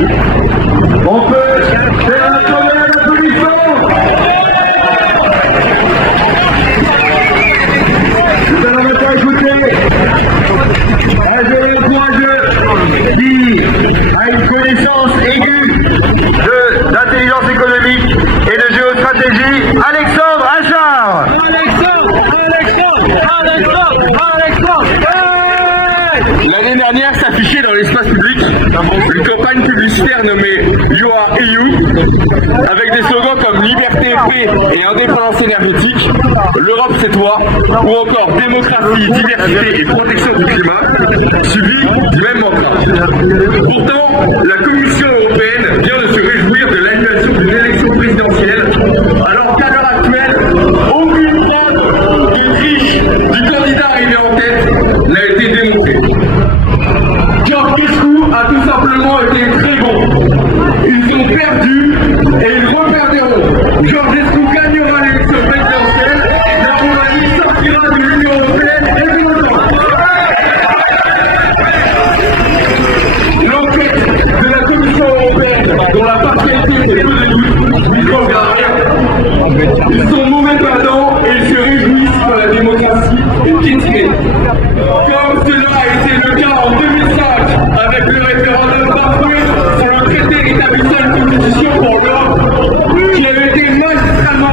On peut faire un tournoi d'applaudissements. Nous allons maintenant écouter un jeune courageux qui a une connaissance aiguë d'intelligence économique et de géostratégie, Alexandre Achard. L'année dernière s'affichait dans l'espace public une campagne publicitaire nommée You Are EU, avec des slogans comme liberté, paix et indépendance énergétique, l'Europe c'est toi, ou encore démocratie, diversité et protection du climat, suivi du même mantra. Pourtant, la Commission européenne vient de se réjouir de l'annulation d'une élection présidentielle, alors qu'à l'heure actuelle, aucune preuve de triche du candidat arrivé en tête n'a été démontrée. Georgescu a tout simplement été très bon. Ils sont perdus et ils reperderont. Georgescu gagnera l'élection présidentielle, la Roumanie sortira de l'Union européenne et de l'OTAN. L'enquête de la Commission européenne, dont la partialité fait peu de doute, n'y causera rien. Ils sont mauvais perdants et ils se réjouissent que la démocratie est piétinée. Comme cela a été le cas en 2005 avec le référendum bafoué sur le traité établissant une constitution pour l'Europe, qui avait été magistralement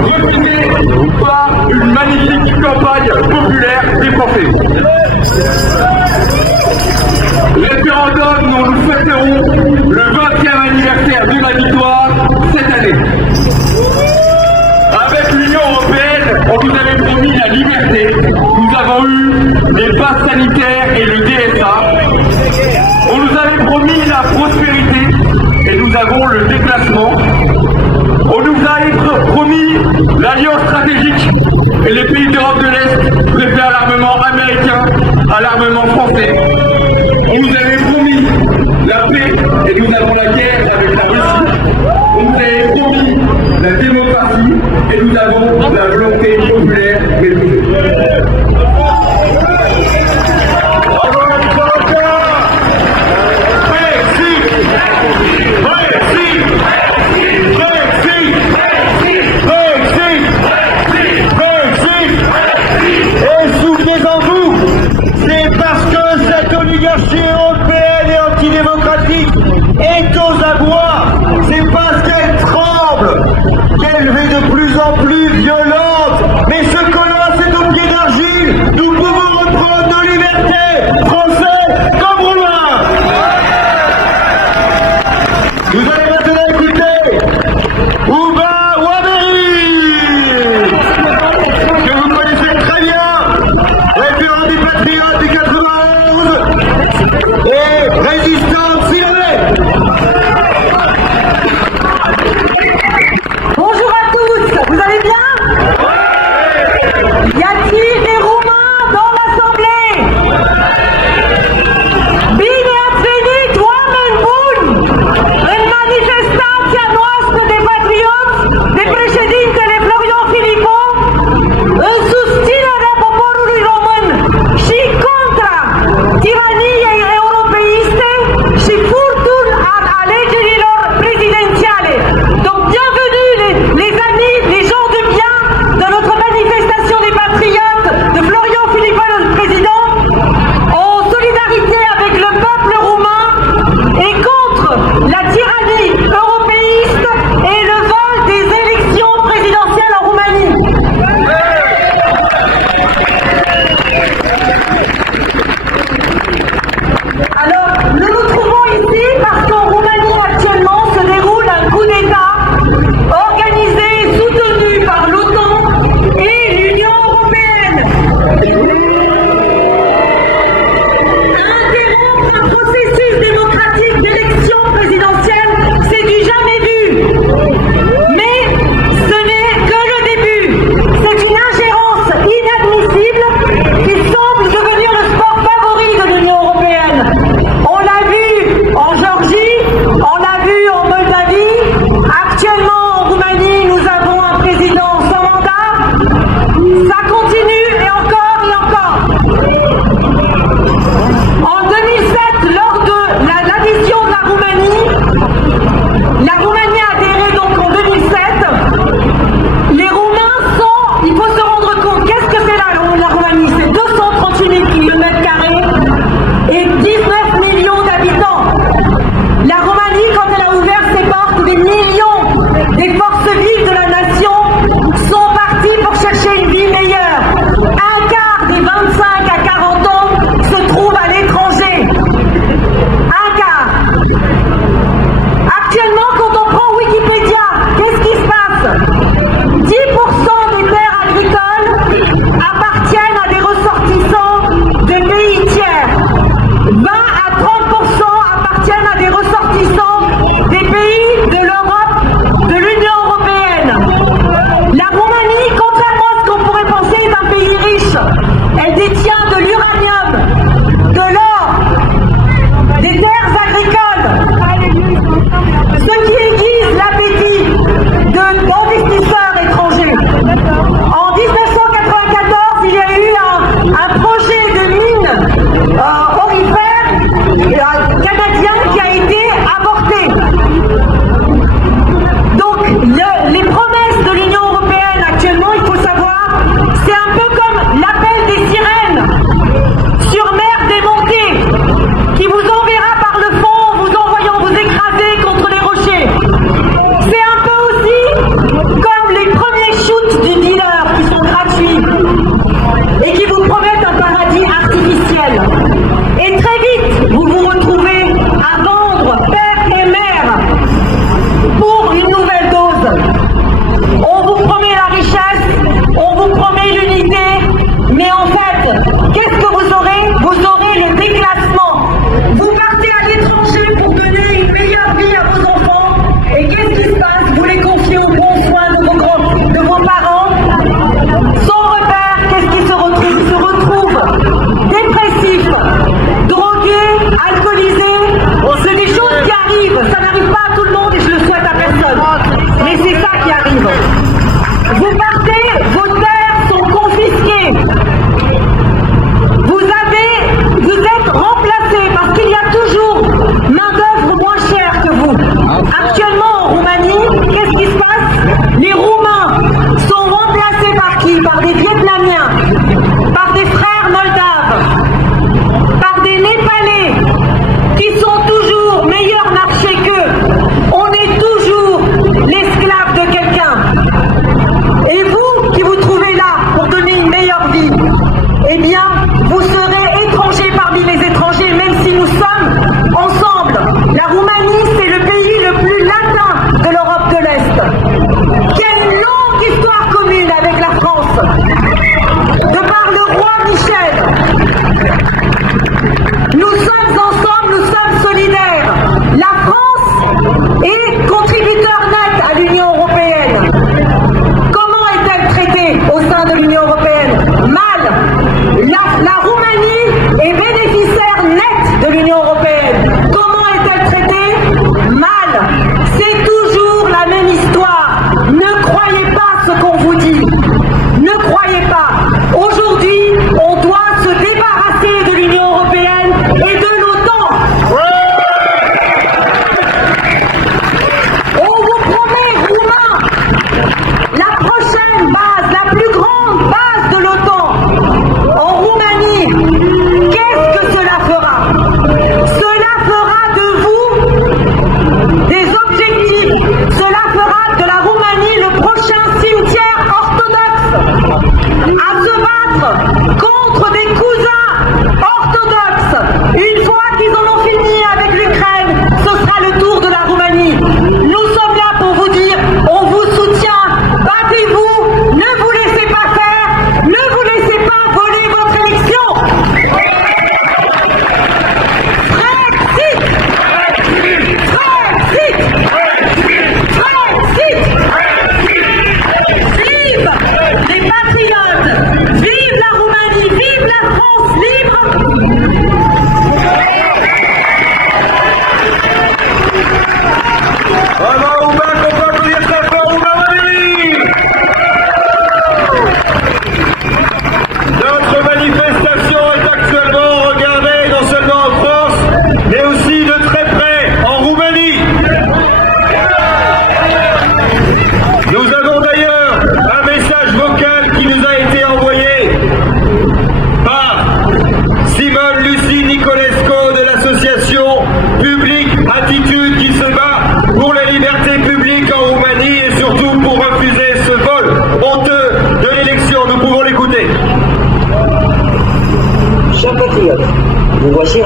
refusé par une magnifique campagne populaire des Français. Référendum dont nous fêterons le 20e anniversaire de la victoire cette année. Avec l'Union européenne, on nous avait promis la liberté, nous avons eu les passes sanitaires et le DSA. On nous avait promis la prospérité et nous avons le déplacement. On nous a promis l'alliance stratégique et les pays d'Europe de l'Est préfèrent l'armement américain à l'armement français. On nous avait promis la paix et nous avons la guerre avec la Russie. On nous avait promis la démocratie et nous avons la volonté populaire méprisée. Et souvenez-en-vous, c'est parce que cette oligarchie européenne et antidémocratique est aux abois, c'est parce qu'elle tremble, qu'elle est de plus en plus violente. Mais ce colosse est au pied d'argile, nous pouvons reprendre nos libertés, français comme roumains. Vous allez maintenant écouter Ouba Waberi, que vous connaissez très bien, référent des Patriotes du 91 et résistant silonais. Bonjour à tous, vous allez bien? Y a-t-il des Roumains dans l'Assemblée? Bine ați venit, oameni buni, în manifestația noastră de patrioți de președintele Florian Philippot în susținerea poporului român și contra tiraniei europeiste l'adhésion de la Roumanie. La Roumanie a adhéré donc en 2007. Les Roumains sont, il faut se rendre compte, qu'est-ce que c'est la Roumanie? C'est 238 000 km² et 19 millions d'habitants. La Roumanie, quand elle a ouvert ses portes, des millions des forces vives de la nation sont partis pour chercher une vie meilleure. Un quart des 25 à 40 ans se trouve à l'étranger. Un quart.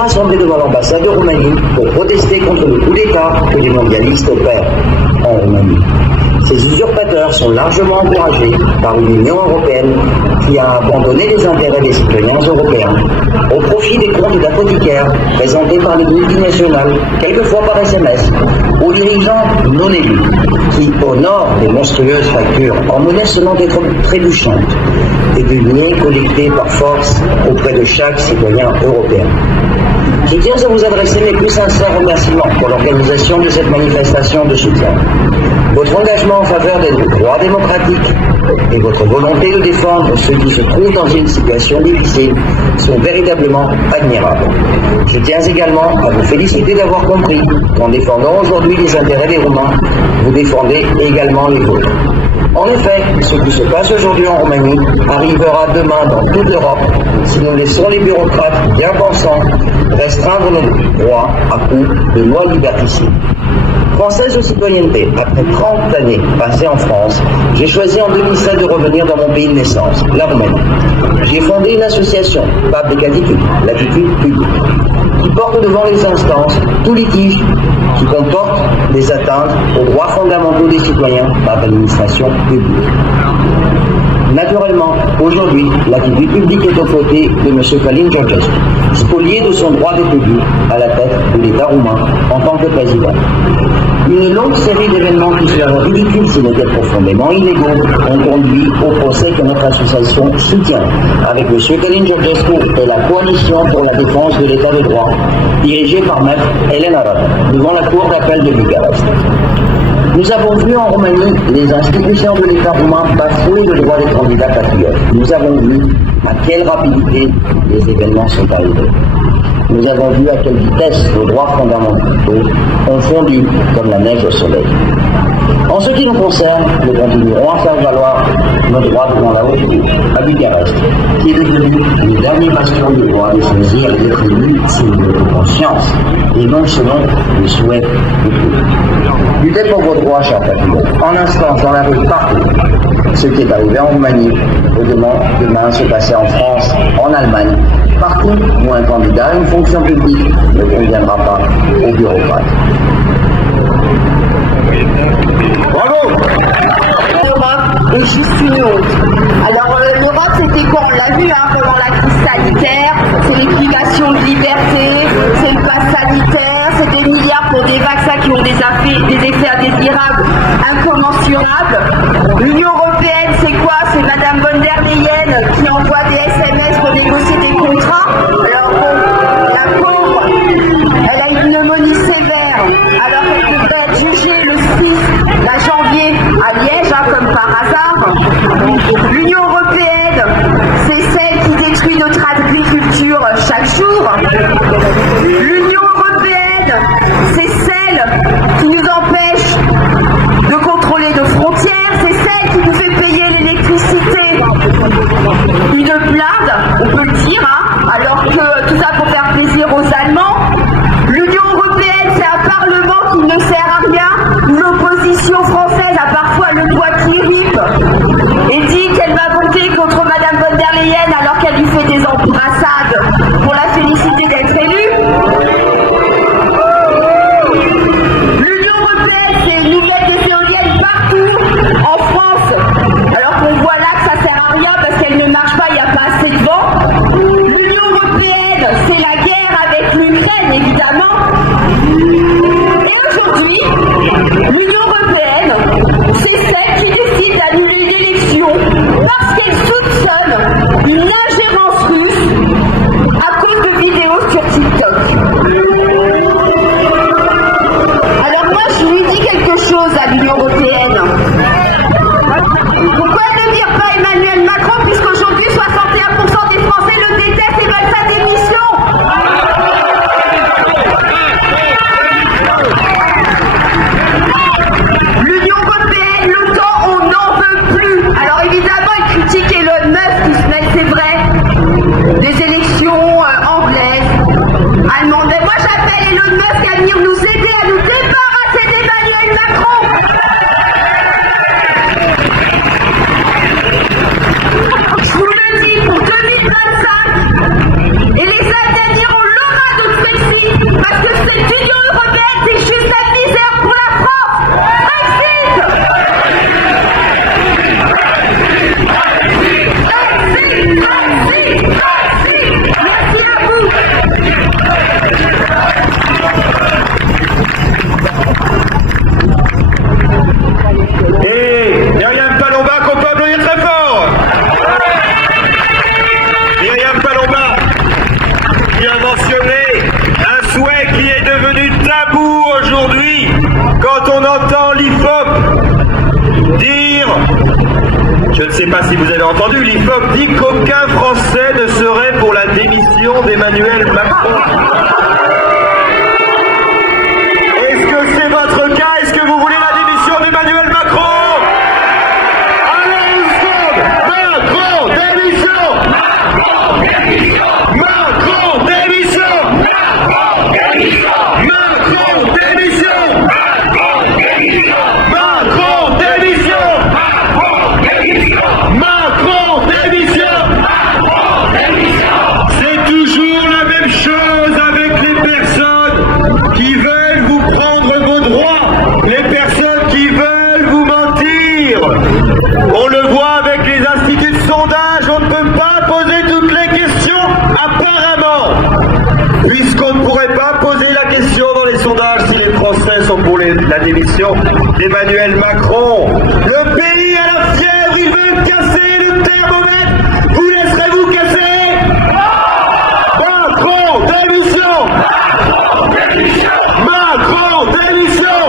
rassemblés devant l'ambassade de Roumanie pour protester contre le coup d'État que les mondialistes opèrent en Roumanie. Ces usurpateurs sont largement encouragés par une Union européenne qui a abandonné les intérêts des citoyens européens au profit des comptes d'apothicaires présentés par les multinationales, quelquefois par SMS, aux dirigeants non élus, qui honorent des monstrueuses factures en monnaie seulement d'être trébuchantes et de billets collectés par force auprès de chaque citoyen européen. Je tiens à vous adresser mes plus sincères remerciements pour l'organisation de cette manifestation de soutien. Votre engagement en faveur des droits démocratiques et votre volonté de défendre ceux qui se trouvent dans une situation difficile sont véritablement admirables. Je tiens également à vous féliciter d'avoir compris qu'en défendant aujourd'hui les intérêts des Roumains, vous défendez également les vôtres. En effet, ce qui se passe aujourd'hui en Roumanie arrivera demain dans toute l'Europe si nous laissons les bureaucrates bien pensants restreindre nos droits à coup de lois liberticides. Française de citoyenneté, après 30 années passées en France, j'ai choisi en 2007 de revenir dans mon pays de naissance, la Roumanie. J'ai fondé une association, Public Attitude, l'attitude publique, qui porte devant les instances tout litige qui comporte des atteintes aux droits fondamentaux des citoyens par l'administration publique. Naturellement, aujourd'hui, l'attitude publique est aux côtés de M. Călin Georgescu, spolié de son droit de public à la tête de l'État roumain en tant que président. Une longue série d'événements qui seraient ridicules s'ils étaient profondément illégaux ont conduit au procès que notre association soutient avec M. Călin Georgescu et la coalition pour la défense de l'État de droit, dirigée par Maître Elena Rada, devant la Cour d'appel de Bucarest. Nous avons vu en Roumanie les institutions de l'État roumain bafouer le droit des candidats patriotes. Nous avons vu à quelle rapidité les événements sont arrivés. Nous avons vu à quelle vitesse nos droits fondamentaux ont fondu comme la neige au soleil. En ce qui nous concerne, nous continuerons à faire valoir nos droits devant la haute cour, à Bucarest, qui est devenu le dernier bastion du droit de choisir et d'être élu selon notre conscience, et non selon le souhait de tous. Luttez pour vos droits, chers patriotes, en instance, dans la rue, partout. Ce qui est arrivé en Roumanie peut demain se passer en France, en Allemagne, partout où un candidat à une fonction publique ne conviendra pas aux bureaucrates. Bravo! L'Europe est juste une honte. Alors l'Europe, c'était quoi? On l'a vu pendant la crise sanitaire, c'est les privations de liberté, c'est le pass sanitaire, c'est des milliards pour des vaccins qui ont des effets indésirables, incommensurables. L'Union européenne, c'est quoi? C'est Madame von der Leyen qui envoie des SMS pour négocier des contrats. Alors bon, la pauvre, elle a une pneumonie sévère, alors qu'elle devrait être jugée le 6 janvier à Liège, comme par hasard. L'Union européenne, c'est celle qui détruit notre agriculture chaque jour. L'Union européenne, c'est celle qui nous empêche de contrôler nos frontières, c'est celle qui nous fait payer l'électricité. Une blinde, on peut le dire, alors que tout ça pour faire plaisir aux Allemands. L'Union européenne, c'est un parlement qui ne sert à rien. L'opposition française a parfois le doigt qui ripe et dit qu'elle va voter contre Madame von der Leyen alors qu'elle lui fait des embrassades pour la féliciter d'être élue. L'Union européenne, c'est nous mettre des éoliennes partout en France, alors qu'on voit là que ça sert à rien parce qu'elle ne marche pas, il n'y a pas assez de vent. L'Union européenne, c'est la guerre avec l'Ukraine, évidemment. Et aujourd'hui, l'Union européenne, c'est celle qui décide d'annuler l'élection parce qu'elle soupçonne une ingérence russe à cause de vidéos sur TikTok. Alors moi, je lui dis quelque chose à l'Union européenne. Pourquoi ne dire pas Emmanuel Macron, puisqu'aujourd'hui 61% des Français le détestent et veulent sa démission? L'Union européenne, l'OTAN, on n'en veut plus. Alors évidemment, ils critiquent Elon Musk qui se met, c'est vrai, des élections anglaises, allemandes. Mais moi, j'appelle Elon Musk à venir nous aider à nous débarrasser d'Emmanuel Macron. Je vous le dis, pour 2025, et les années diront l'aura de aujourd'hui, quand on entend l'IFOP dire, je ne sais pas si vous avez entendu, l'IFOP dit qu'aucun Français ne serait pour la démission d'Emmanuel Macron. Est-ce que c'est votre cas? Est-ce que vous voulez la démission d'Emmanuel Macron? Allez, Macron, démission! Macron, démission! Macron, démission! Macron, démission! Macron, démission! C'est toujours la même chose avec les personnes qui veulent vous prendre vos droits, les personnes qui veulent vous mentir. On le voit avec les instituts de sondage, on ne peut pas poser toutes les questions apparemment, puisqu'on ne pourrait pas poser la question dans les sondages si les Français sont pour la démission d'Emmanuel Macron. Le pays a la fièvre, il veut casser le thermomètre. Vous laisserez-vous casser? Macron, démission! Macron, démission!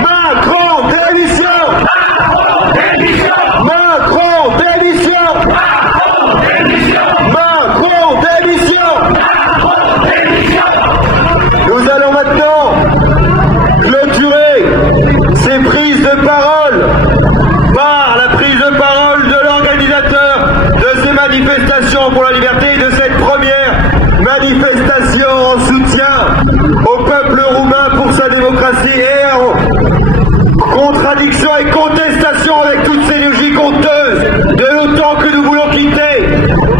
Macron, démission! Macron, démission! Macron, démission! Nous allons maintenant clôturer ces prises de parole par la prise de parole de l'organisateur de ces manifestations pour la liberté et de cette première manifestation en soutien au peuple roumain pour sa démocratie et en contradiction et contestation avec toutes ces logiques honteuses de l'OTAN que nous voulons quitter,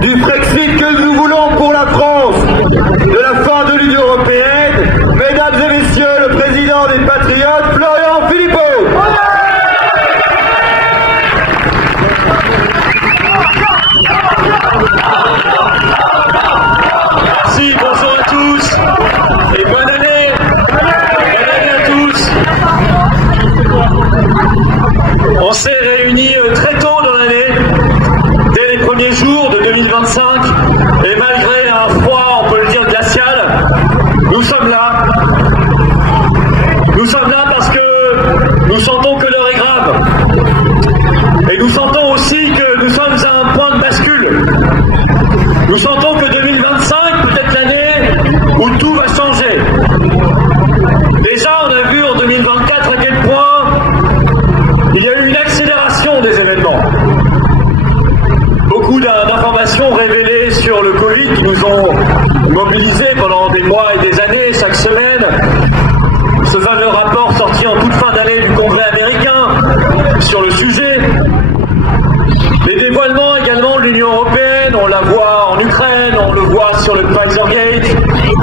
du Brexit que nous voulons pour la France, de la fin de l'Union européenne. Mesdames et messieurs, le président des Patriotes, Florian Philippot. Merci, bonjour à tous et bonne année à tous. On s'est réunis très tôt dans l'année, dès les premiers jours de 2025, et malgré un froid, on peut le dire, glacial, nous sommes là. Nous sommes là parce que nous sentons que l'heure est grave. Et nous sentons aussi que nous sommes à un point de bascule. Nous sentons que 2025 peut être l'année où tout va changer. Déjà, on a vu en 2024 à quel point il y a eu une accélération des événements. Beaucoup d'informations révélées sur le Covid qui nous ont mobilisés pendant des mois et des années, chaque semaine. Ce fameux rapport sorti en toute fin d'année du Congrès américain sur le sujet. Les dévoilements également de l'Union européenne, on la voit en Ukraine, on le voit sur le Pfizergate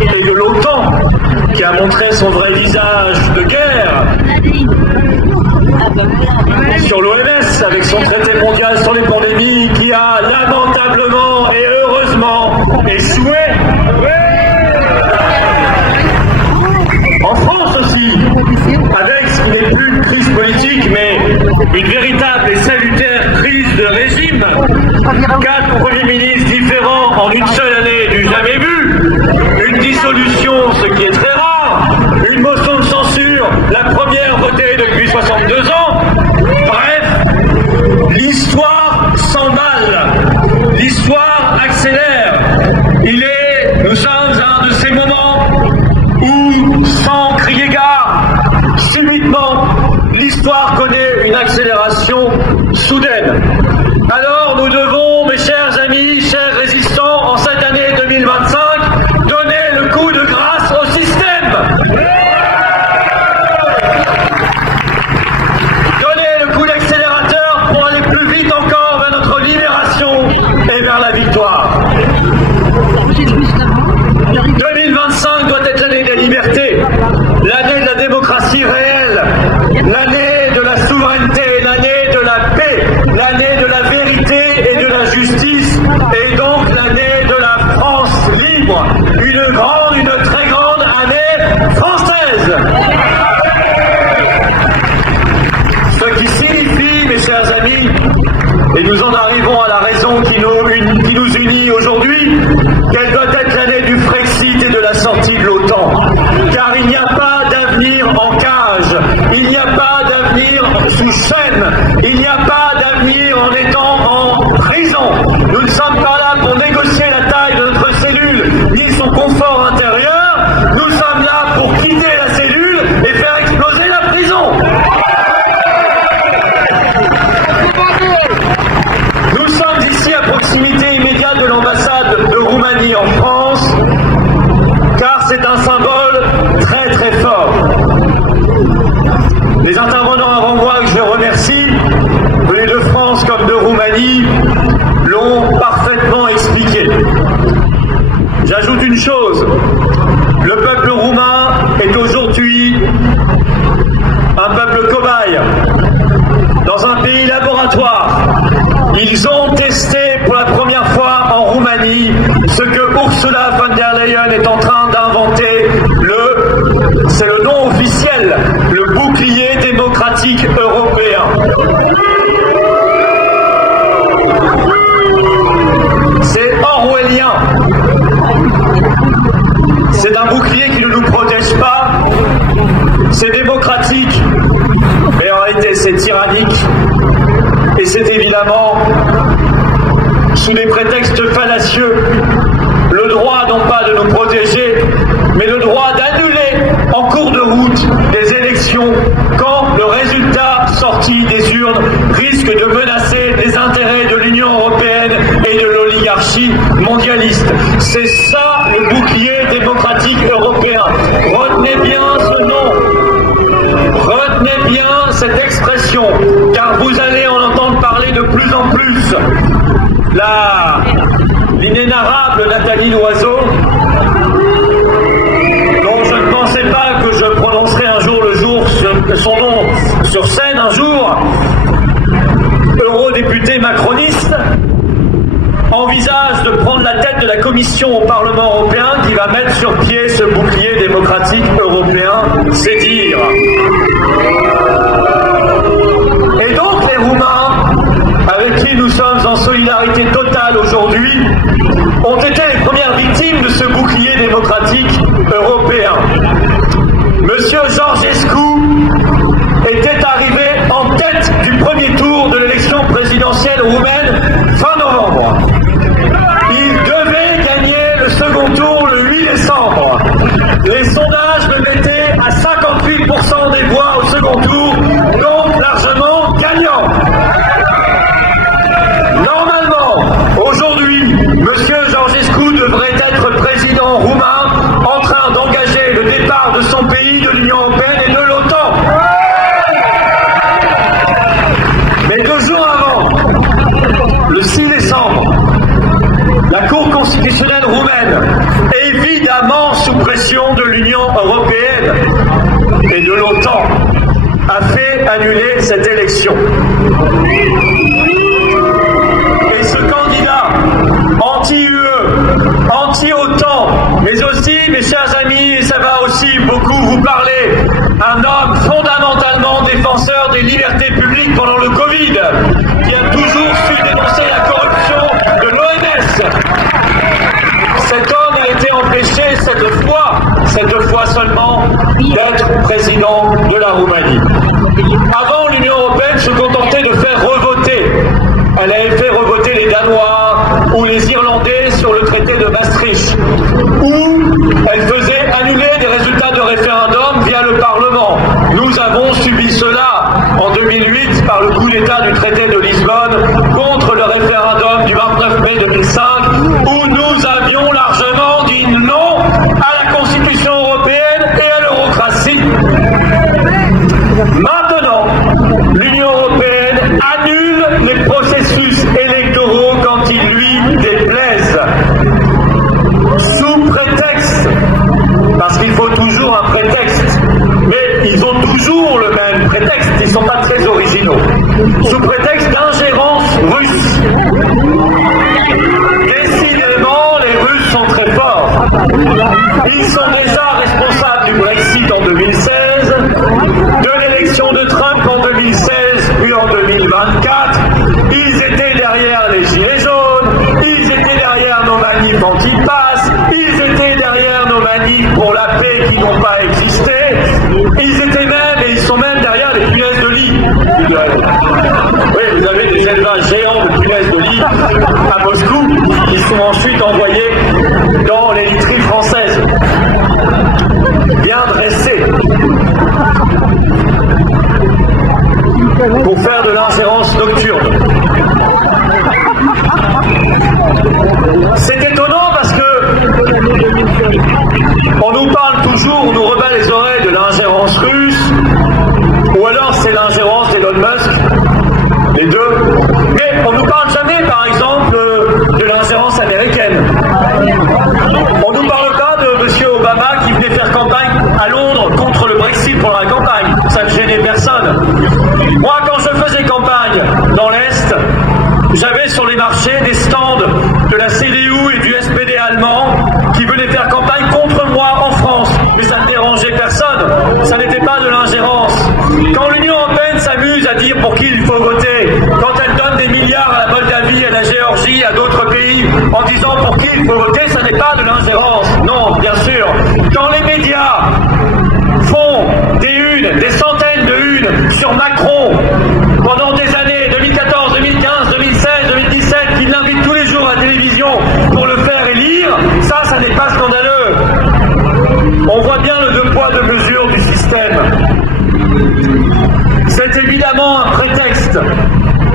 et de l'OTAN qui a montré son vrai visage de guerre. Sur l'OMS avec son traité mondial sur les pandémies qui a lamentablement et heureusement échoué. En France aussi, avec ce qui n'est plus une crise politique, mais une véritable et salutaire crise de régime. 4 premiers ministres différents en une seule année du jamais vu. Une dissolution, ce qui est très rare. Une motion de censure, la première votée depuis 62 ans. Bref, l'issue car il n'y a pas d'avenir en cage, il n'y a pas d'avenir sous chaîne, il n'y a pas d'avenir en étant en prison. Nous ne sommes pas là pour négocier la taille de notre cellule, ni son confort intérieur, nous sommes là pour quitter la cellule et faire exploser la prison. Nous sommes ici à proximité immédiate de l'ambassade de Roumanie en France, car c'est un symbole très très fort. Les intervenants avant moi, que je remercie, venus de France comme de Roumanie, l'ont parfaitement expliqué. J'ajoute une chose, le peuple roumain est aujourd'hui un peuple cobaye, dans un pays laboratoire. Ils ont testé pour la première fois en Roumanie ce que Ursula von der Leyen est en train d'inventer. C'est le nom officiel, le bouclier démocratique européen. C'est orwellien. C'est un bouclier qui ne nous protège pas. C'est démocratique, mais en réalité c'est tyrannique. Et c'est évidemment, sous des prétextes fallacieux, le droit non pas de nous protéger, mais le droit d'annuler en cours de route des élections quand le résultat sorti des urnes risque de menacer les intérêts de l'Union européenne et de l'oligarchie mondialiste. C'est ça le bouclier démocratique européen. Retenez bien ce nom. Retenez bien cette expression, car vous allez en entendre parler de plus en plus. L'inénarrable Nathalie Loiseau, dont je ne pensais pas que je prononcerais un jour son nom sur scène un jour, eurodéputée macroniste, envisage de prendre la tête de la commission au Parlement européen qui va mettre sur pied ce bouclier démocratique européen, c'est dire. Et donc les Roumains, avec qui nous sommes en solidarité totale aujourd'hui, ont été les premières victimes de ce bouclier démocratique européen. Monsieur Georgescu était arrivé en tête du premier tour de l'élection présidentielle roumaine fin novembre. Il devait gagner le second tour le 8 décembre. Les sondages le mettaient à 58% des voix au second tour, donc largement gagnant. Normalement, aujourd'hui, monsieur Georgescu devrait être président roumain en train d'engager le départ de son pays de l'Union européenne et de l'OTAN. Mais 2 jours avant, le 6 décembre, la Cour constitutionnelle roumaine, évidemment sous pression de l'Union européenne et de l'OTAN, a fait annuler cette élection. Et ce candidat anti-UE, anti-OTAN, mais aussi, mes chers amis, et ça va aussi beaucoup vous parler, un homme fondamentalement défenseur des libertés publiques pendant le Covid, qui a toujours su dénoncer la corruption de l'OMS. Cet homme a été empêché cette fois seulement, d'être président de la Roumanie. Avant, l'Union européenne se contentait de faire revoter. Elle avait fait revoter les Danois ou les Irlandais sur le traité de Maastricht, ou elle faisait annuler des résultats de référendum via le Parlement. Nous avons subi cela en 2008 par le coup d'État du traité de Lisbonne contre le référendum du 29 mai 2005, où nous avions largement dit non à la Constitution européenne et à l'eurocratie. Maintenant, l'Union européenne annule les processus électoraux quand ils lui déplaisent. Sous prétexte, parce qu'il faut toujours un prétexte, mais ils ont toujours le même prétexte, ils ne sont pas très originaux. Sous prétexte qui n'ont pas existé. Ils étaient même, et ils sont même derrière les punaises de lit. Oui, vous avez des élevages géants de punaises de lit à Moscou, qui sont ensuite envoyés dans les literies françaises. Bien dressés. Pour faire de l'ingérence nocturne. C'est étonnant parce que on nous parle toujours, on nous rebat les oreilles de l'ingérence russe, ou alors c'est l'ingérence d'Elon Musk, les deux. Mais on nous parle jamais, par exemple, de l'ingérence américaine. On nous parle pas de M. Obama qui venait faire campagne à Londres contre le Brexit pour la campagne. Ça ne gênait personne. Moi, quand je faisais campagne dans l'Est, j'avais sur les marchés des stands de la CDU et du SPD allemand qui venaient faire campagne contre moi en France. Mais ça ne dérangeait personne. Ça n'était pas de l'ingérence. Quand l'Union européenne s'amuse à dire pour qui il faut voter, quand elle donne des milliards à la Moldavie, à la Géorgie, à d'autres pays, en disant pour qui il faut voter, ça n'est pas de l'ingérence. Non, bien sûr. Quand les médias font des unes, des centaines de unes sur Macron pendant des années, 2014, 2015, 2016, 2017, qu'il l'invite tous les jours à la télévision pour le faire élire, ça n'est pas scandaleux. On voit bien le deux poids, deux mesures du système. C'est évidemment un prétexte.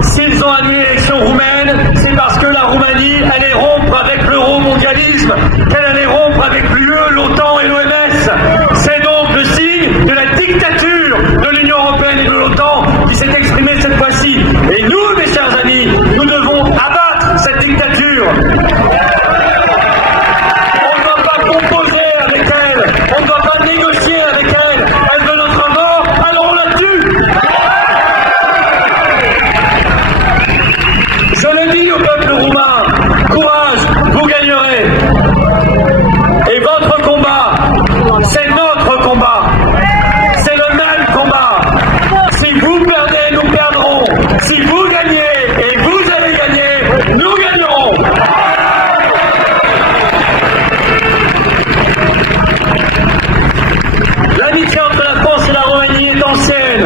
S'ils ont annulé l'élection roumaine, c'est parce que la Roumanie allait rompre avec l'euro-mondialisme, qu'elle allait rompre avec l'UE, l'OTAN et l'OMS. C'est donc le signe de la dictature de l'Union européenne et de l'OTAN qui s'est exprimée cette fois-ci. Et nous, mes chers amis, nous devons abattre cette dictature. On ne doit pas composer avec elle, on ne doit pas négocier avec elle. Elle veut notre mort, alors on la tue. Je le dis au peuple roumain, courage, vous gagnerez. Et votre combat, c'est notre combat. C'est le même combat. Si vous perdez, nous perdrons. Si vous gagnez et vous avez gagné, nous gagnerons. L'amitié entre la France et la Roumanie est ancienne.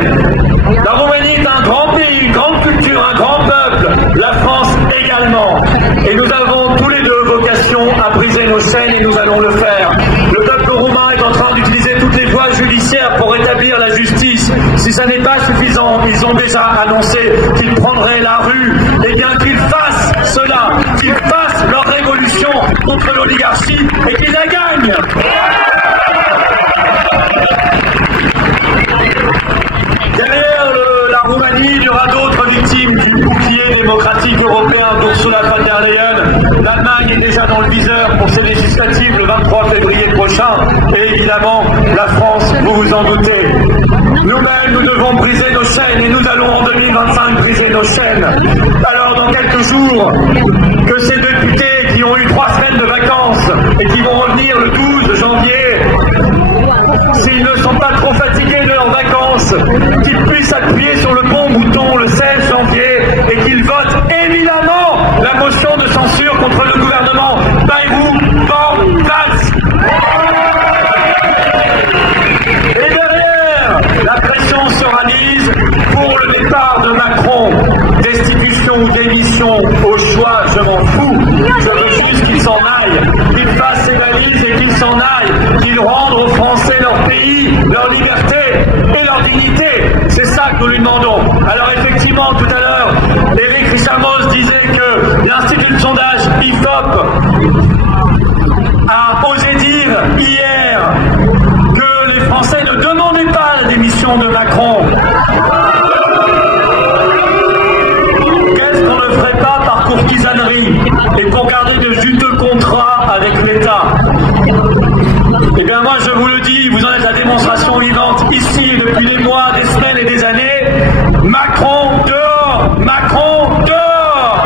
La Roumanie est un grand pays, une grande culture, un grand peuple. La France également. Et nous avons tous les deux vocation à briser nos chaînes et nous allons le faire. Le peuple roumain est en train d'utiliser toutes les voies judiciaires pour rétablir la justice. Si ça n'est pas suffisant, ils ont déjà annoncé qu'ils prendraient la rue. Eh bien qu'ils fassent cela, qu'ils fassent leur révolution contre l'oligarchie et qu'ils la gagnent. Derrière la Roumanie, il y aura d'autres victimes du bouclier démocratique européen d'Ursula von der Leyen. L'Allemagne est déjà dans le viseur pour ses législatives le 23 février prochain. Et évidemment, la France, vous vous en doutez. Nous-mêmes, nous devons briser nos chaînes et nous allons en 2025 briser nos chaînes. Alors, dans quelques jours, que ces députés qui ont eu 3 semaines de vacances et qui vont revenir le 12 janvier, s'ils ne sont pas trop fatigués de leurs vacances, qu'ils puissent appuyer sur le bon bouton le 16 janvier et qu'ils votent évidemment la motion de censure contre le gouvernement Bayrou Van Dals. Et derrière, la pression sera mise pour le départ de Macron. Destitution ou démission, au choix, je m'en fous. Je veux juste qu'il s'en aille, qu'il fasse ses valises et qu'il s'en aille, qu'il rende aux Français leur pays, leur liberté et leur dignité. C'est ça que nous lui demandons. Alors effectivement, tout à l'heure, Éric Richard-Mos disait que l'Institut de sondage IFOP a osé dire hier que les Français ne demandaient pas la démission de Macron. Qu'est-ce qu'on ne ferait pas par courtisanerie et pour garder de juteux contrats avec l'État? Eh bien moi je vous le dis, vous en êtes la démonstration vivante ici depuis des mois, des semaines et des années. Macron dehors! Macron dehors!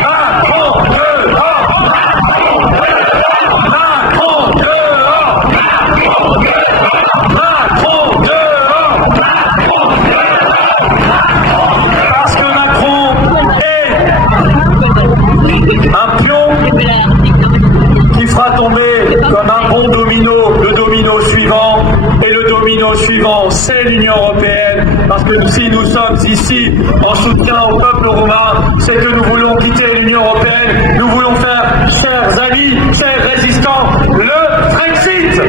Macron dehors! Macron dehors! Macron dehors! Parce que Macron est un pion qui fera tomber comme un pont de le domino suivant. Et le domino suivant, c'est l'Union européenne. Parce que si nous sommes ici en soutien au peuple roumain, c'est que nous voulons quitter l'Union européenne. Nous voulons faire, chers amis, chers résistants, le Brexit.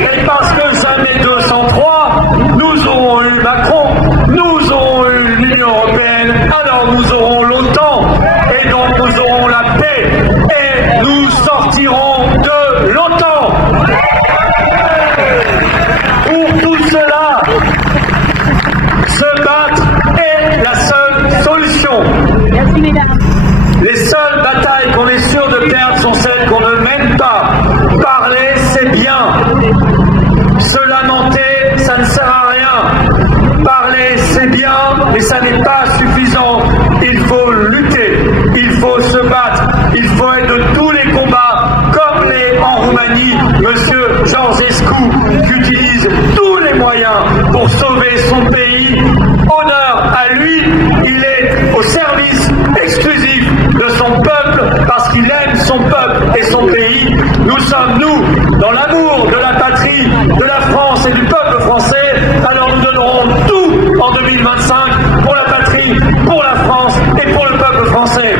Et parce que jamais 203, nous aurons eu Macron, nous aurons eu l'Union européenne, alors nous aurons l'OTAN, et donc nous aurons la paix, et nous sortirons de l'OTAN. Pour tout cela, se battre est la seule solution. Merci, mesdames. Les seules batailles qu'on est sûr de perdre sont celles qu'on ne mène pas. Parler, c'est bien. Se lamenter, ça ne sert à rien. Parler, c'est bien, mais ça n'est pas suffisant. Il faut lutter, il faut se battre, il faut être de tous les combats, comme l'est en Roumanie M. Georgescu, qui utilise tous les moyens pour sauver son pays. Honneur à lui, il est au service exclusif de son peuple, parce qu'il aime son peuple et son pays. Nous sommes, nous, dans l'amour de la patrie, de la France et du peuple français, alors nous donnerons tout en 2025 pour la patrie, pour la France et pour le peuple français.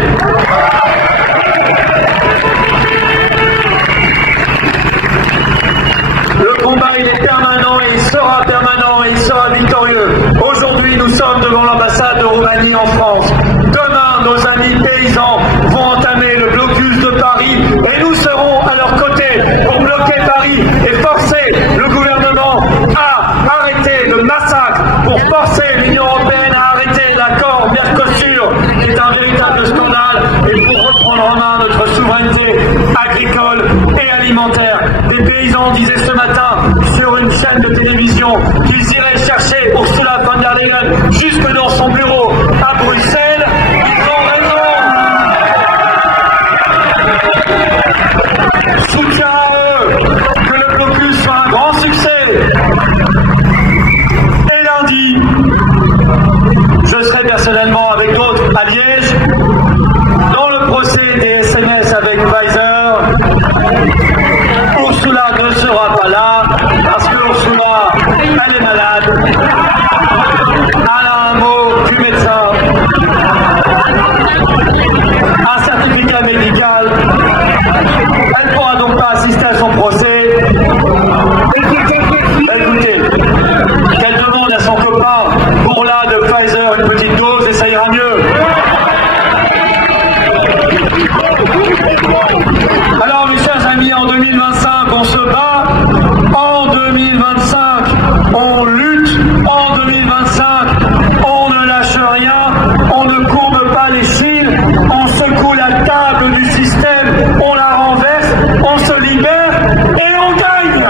Le combat, il est permanent et il sera permanent et il sera victorieux. Aujourd'hui, nous sommes devant l'ambassade de Roumanie en France. Demain, nos amis paysans vont entamer le blocus de Paris et nous serons à leur côté pour bloquer Paris et forcer le gouvernement à arrêter le massacre, pour forcer l'Union européenne à arrêter l'accord Mercosur, qui est un véritable scandale, et pour reprendre en main notre souveraineté agricole et alimentaire. Des paysans disaient ce matin sur une chaîne de télévision qu'ils iraient chercher Ursula von der Leyen jusque dans son bureau à Bruxelles. Ils ont raison. Soutien à eux, que le blocus soit un grand succès. Et lundi, je serai personnellement avec d'autres à Liège dans le procès des SMS avec Pfizer. Ursula ne sera pas là parce que Ursula, elle est malade. Elle a un mot du médecin, un certificat médical. Elle ne pourra donc pas assister à son procès. Écoutez, qu'elle demande à son copain pour là de Pfizer une petite dose et ça ira mieux. Alors mes chers amis, en 2025 on se bat, en 2025 on lutte, en 2025 on ne lâche rien, on ne courbe pas les cils, on secoue la table du système, on la renverse, on se libère et on gagne.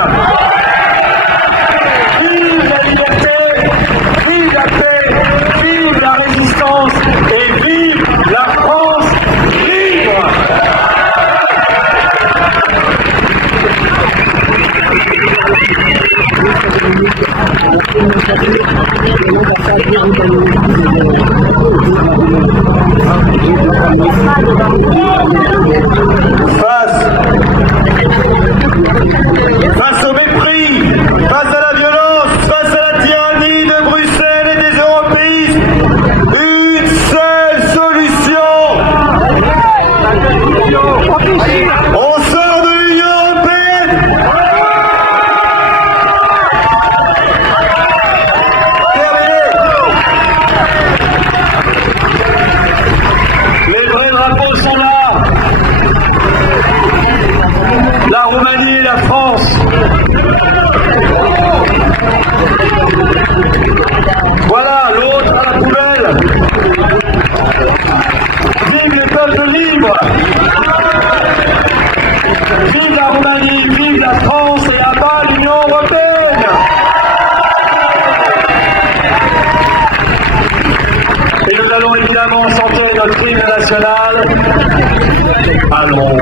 Vive la liberté, vive la paix, vive la résistance et vive la France libre. Face au mépris, face à la violence, face à la tyrannie de Bruxelles et des européistes, une seule solution. On sort de l'Union européenne. Les vrais drapeaux sont là. La Roumanie et la France. Voilà, l'autre à la poubelle. Vive les peuples libres. Vive la Roumanie, vive la France et à bas l'Union européenne. Et nous allons évidemment chanter notre hymne national. Allons.